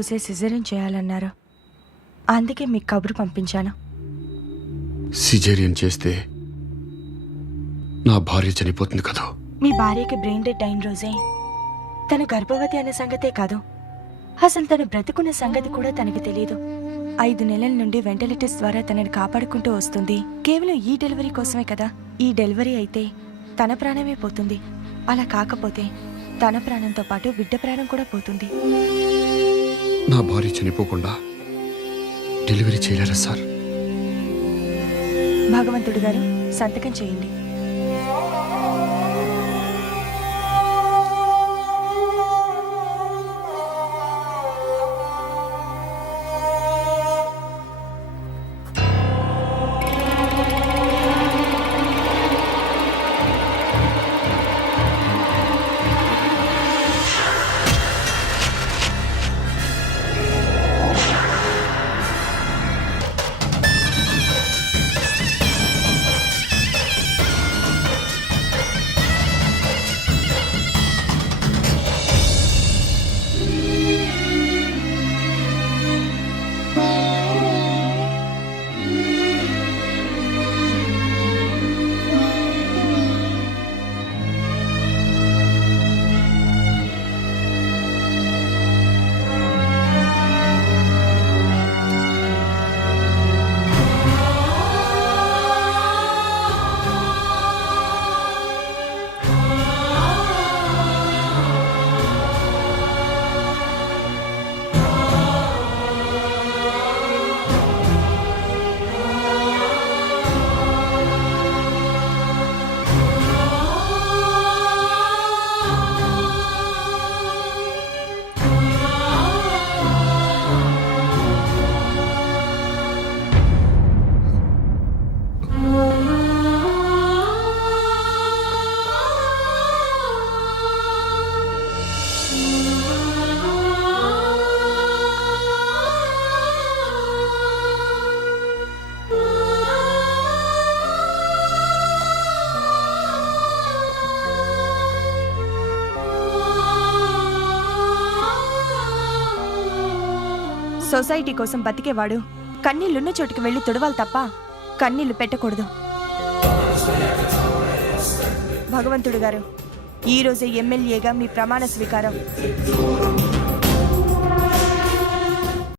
రోజే సిజేరియన్ చేయాలన్నారు. అందుకే మీకు కబురు పంపించాను. సిజేరియన్ చేస్తే నా భార్య చనిపోతుంది కదా. మీ భార్యకి బ్రెయిన్ డెడ్ అయిన రోజే తను గర్భవతి అనే సంగతే కాదు, అసలు తను బ్రతుకున్న సంగతి కూడా తనకి తెలియదు. 5 నెలల నుండి వెంటిలేటర్స్ ద్వారా తనని కాపాడుకుంటూ వస్తుంది. కేవలం ఈ డెలివరీ కోసమే కదా. ఈ డెలివరీ అయితే తన ప్రాణమే పోతుంది. అలా కాకపోతే తన ప్రాణంతో పాటు బిడ్డ ప్రాణం కూడా పోతుంది. నా భార్య చనిపోకుండా డెలివరీ చేయలేరా సార్? భగవంతుడు గారు సంతకం చేయండి. సొసైటీ కోసం బతికేవాడు కన్నీళ్లున్న చోటుకి వెళ్ళి తుడవాలి తప్ప కన్నీళ్లు పెట్టకూడదు. భగవంతుడు గారు, ఈరోజే ఎమ్మెల్యేగా మీ ప్రమాణ స్వీకారం.